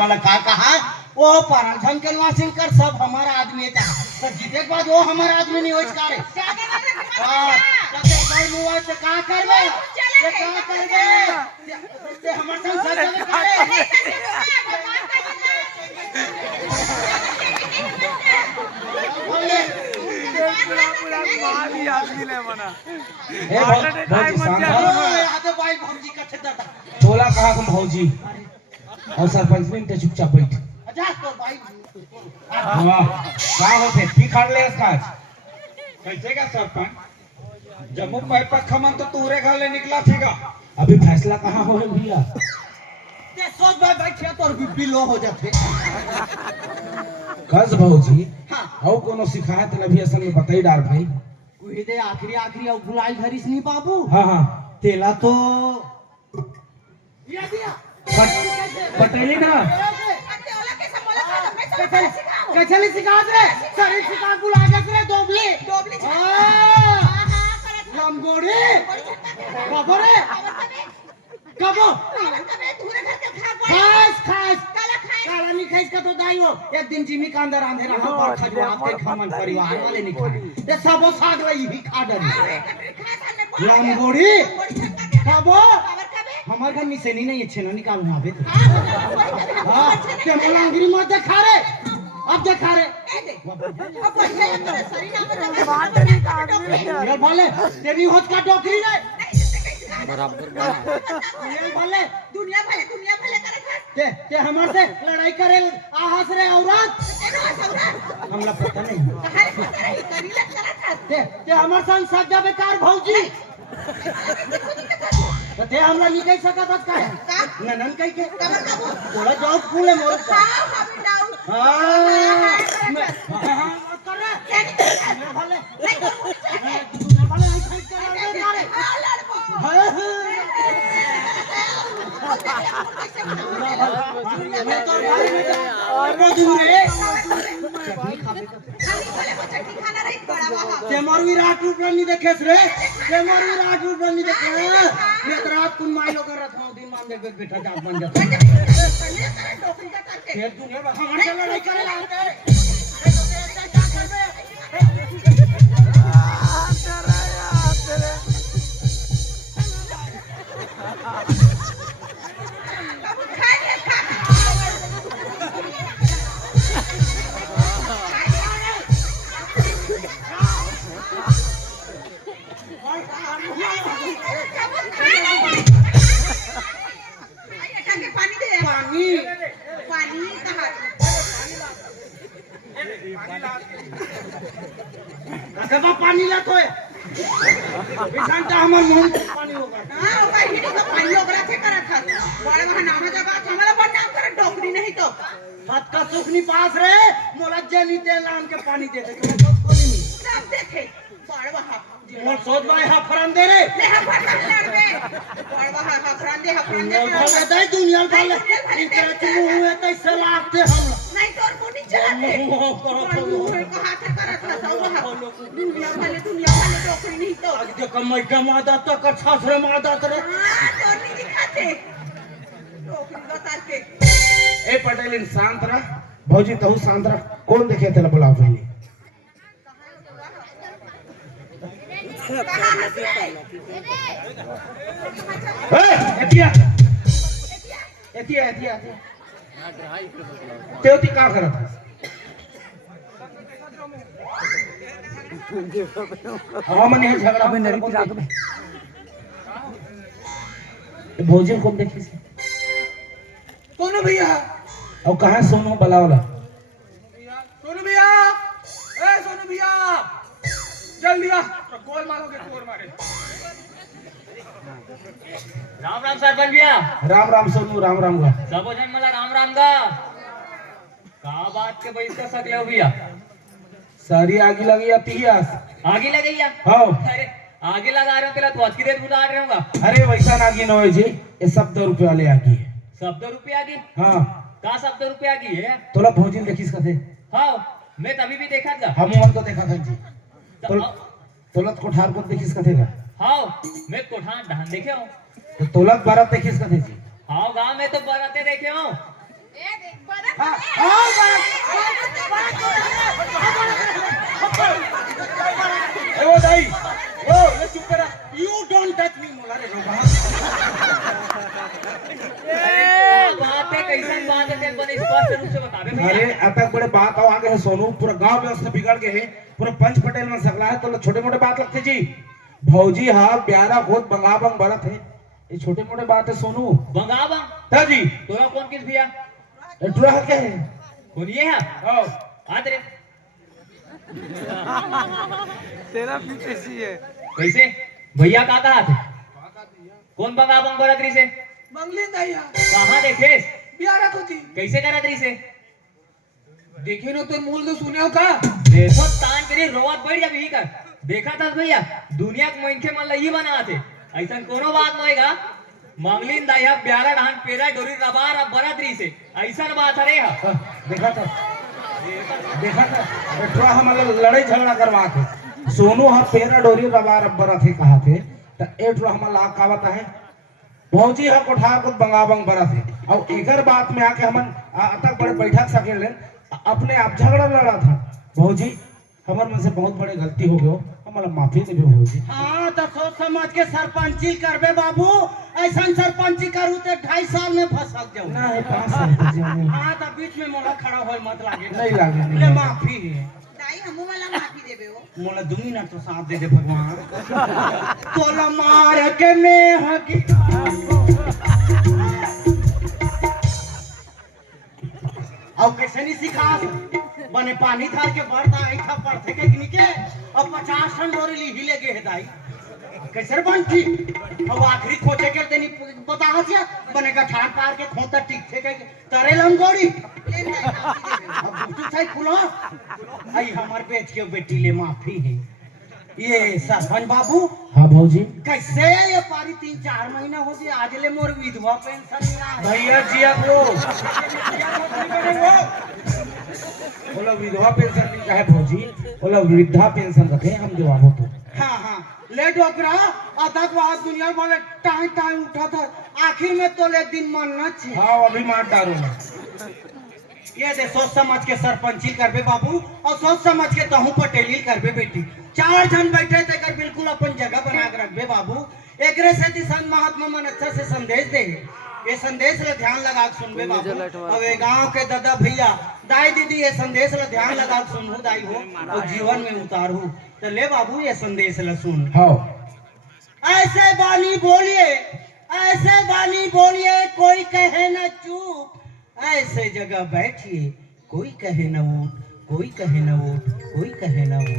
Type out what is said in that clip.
वाला का कहा वो पराठन के वासिंग कर सब हमारा आदमी था तो जीते के बाद वो हमारा आदमी नहीं होइस करे हां तो कोई मुआ से का करबे से का करबे से हमर संग सब करे पूरा मारी आदमी ले मना ए भौजी शांत आते भाई भौजी कथे दादा बोला कहा तुम भौजी और सरपंच ने ते चुपचाप बैठ जा तो भाई हां का होते की खाड़ ले इसका कैसे का सरपंच जम्मू पाइप खमन तो तूरे घर ले निकला थीगा अभी फैसला कहां हो भैया ते सोच भाई बैठे तो बीपी लो हो जाते कस भौजी हां और कोनो शिकायत नभी असल में बताई डाल भाई कोई दे आखिरी और बुलाई घरिस नहीं बाबू हां हां तेला तो या दिया पटेली ना कैसे सिखात रे सरी सिखात बुला के रे दोबली हां लमगोड़ी कबो रे कबो खास काला नहीं खाइस का तो दाइयो एक दिन जिमी का अंदर आंधे रहा पर खजवा आपके खमन परिवार वाले नहीं खाए ये सबो साग लई भी खा डरी लमगोड़ी कबो हमार घर में से नहीं अच्छे ना निकालू आवे हां ते मलांगिरी मत देखा रे अब देखा रे ये बोले तेरी होत का डोकरी रे बराबर बना ये बोले दुनिया भले करे ते हमर से लड़ाई करे आहस रे औरत हमला पता नहीं ते हमर संग सब जा बेकार भौजी ते हमला नहीं कह सकत बस का ननन कह के थोड़ा जॉब फूले मोर हां कर रे भले नहीं भले ऐसे कर रे और दूरे ते मोर विराट रूप नहीं देखेस रे ते मोर विराट रूप नहीं देखे मैं रात कुन माई लोग रथ दिन मान दे बेटा जाप बन जा फिर दुनिया हमारे से लड़ाई करे लाते पानी ला तो है घंटा हमार मुंह पानी होगा हां भाई ये तो पानी ओकरा से करत था बड़े वहां नाम जब हमारा बदनाम कर डोकरी नहीं तो हाथ का सुख नहीं पास रे मोला जेनी दे नाम के पानी दे दे सब देखे बड़े वहां मोर सोच भाई हफरन दे रे ले हफरन लड़वे बड़े वहां हफरन दे भले दे दुनिया भले इनके तुम हुए तो सलाह दे हम नहीं तोर मुंडी चलाते मुंह को हाथ करत था सब दुनिया भले डोकरी नहीं तो आज जो कमाई कमादा तो कर छासरे मादा रे हां तोर नहीं दिखाते डोकरी बता के ए पटेल शांत रह भौजी तू शांत रह कौन देखे तेला बुलाओ पहले ए एतिया तेवती का करत हवा में नहीं झगड़ा में नरी रात में भौजी कौन देखी से सोनू भैया और कहां सोनू बलावला सोनू भैया ए सोनू भैया जल्दी आ तो गोल मारोगे गोल मारे राम राम सरपंच भैया राम राम सोनू राम राम गा सबो जन मला राम राम गा का बात के बैठ का सकले हो भैया सारी आगी लगी आती है आगे लग गया हाँ अरे आगे लगा रहे हो तेरा तो की देर बुला रहे होगा अरे वैसा नागी न जी ये सब 2 रुपए वाले आगी है शब्द रुपया की हाँ का शब्द रुपया की है तोला भोजन देखिस कथे हाँ मैं तभी भी देखा था हम मन तो देखा था जी तोलत कोठार को देखिस कथे का हाँ मैं कोठार धान देखे हूँ तो तोलत बारात देखिस कथे जी हाँ गाँव में तो बराते देखे हूँ आओ ए वो दाई ओ ये चुप करा यू डोंट टच मी मोला रे रोगा बात है कैसन बात है तेरे बने स्पष्ट रूप से बतावे भैया। अरे अब तक बड़े बात हो आगे है सोनू पूरा गांव व्यवस्था बिगड़ गए है पूरा पंच पटेल में सकला है तो छोटे मोटे बात लगते जी भौजी हाँ प्यारा खुद बंगाबंग बरत है ये छोटे मोटे बात है सोनू बंगाबा ता जी तोरा कौन किस भैया ड्रा क्या है कौन ये है आओ हाथ रे तेरा भी कैसी है? कैसे भैया का कहा थे कौन बंगाबंग बरत रही से बंगली नहीं है, कहाँ देखे बियारा को थी। कैसे करत रही से देखे ना तो मूल तो सुने हो का? देखो तान करी रोवत बैठ जा ही कर देखा था भैया दुनिया के मनखे मन ला ही बना थे ऐसा कोनो बात नहीं होएगा मंगलीन दाया ब्यारा ढान पेरा डोरी रबार अब बरत रही से ऐसा बात है रे हा देखा था ड्रा हमारे लड़ाई झगड़ा करवा के सोनू हाँ पेरा डोरी रबा रब्बर थे कहा थे तो ए ड्रा हमारा का बता है भौजी हाँ कोठार को बंगाबंग बरा थे और एकर बात में आके हमन तक बड़े बैठक सके ले अपने आप झगड़ा लड़ा था भौजी हमारे मन से बहुत बड़ी गलती हो गयो हमारा माफी देबे भौजी। हाँ तो सोच समझ के सरपंची करबे बाबू ऐसा सरपंची करू तो 2.5 साल में फंसल जाऊं ना है 5 साल तक जाने हाँ तो बीच में मोला खड़ा होए मत लागे नहीं लागे नहीं ले लागे। माफी है दाई हमू वाला माफी देबे हो मोला 2 मिनट तो साथ दे दे भगवान तोला मार के मैं हकी अब कैसे नहीं सिखा बने पानी थार के बढ़ता ऐठा पड़थे के निके अब 50 टन डोरी ली हिले के हेदाई कैसे बनती अब आखिरी खोचे के तेनी बता हसिया बने का ठान पार के खोता टिक थे के तरे लंगोड़ी ले दाई माफी देबे हो। अब दूसरी साइड खुलो आई हमार बेच के बेटी ले माफी है ये सरपंच बाबू हाँ भौजी कैसे ये पारी 3-4 महीना हो गया आज ले मोर विधवा पेंशन नहीं आया भैया जी आप लोग बोला विधवा पेंशन नहीं कहे भौजी बोला वृद्धा पेंशन रखे हम जवाब हो तो हाँ हाँ ले डोकरा आतंकवाद दुनिया वाले टाइम टाइम उठा था आखिर में तो एक दिन मरना चाहिए हाँ अभी मार डालो ना ये दे सोच समझ के सरपंची करबे बाबू और सोच समझ के तहू पटेली करबे बेटी 4 जन बैठे तेकर बिल्कुल अपन जगह बना के रखबे बाबू एकरे से संत महात्मा मन अच्छा से संदेश दे ये संदेश ले ध्यान लगा के सुनबे बाबू अब ये गांव के दादा भैया दाई दीदी ये संदेश ले ध्यान लगा के सुनहु दाई हो और जीवन में उतारू तो ले बाबू ये संदेश ले सुन हाँ ऐसे बानी बोलिए कोई कहे न चुप ऐसे जगह बैठिए कोई कहे न उठ कोई कहे न उठ कोई कहे न उठ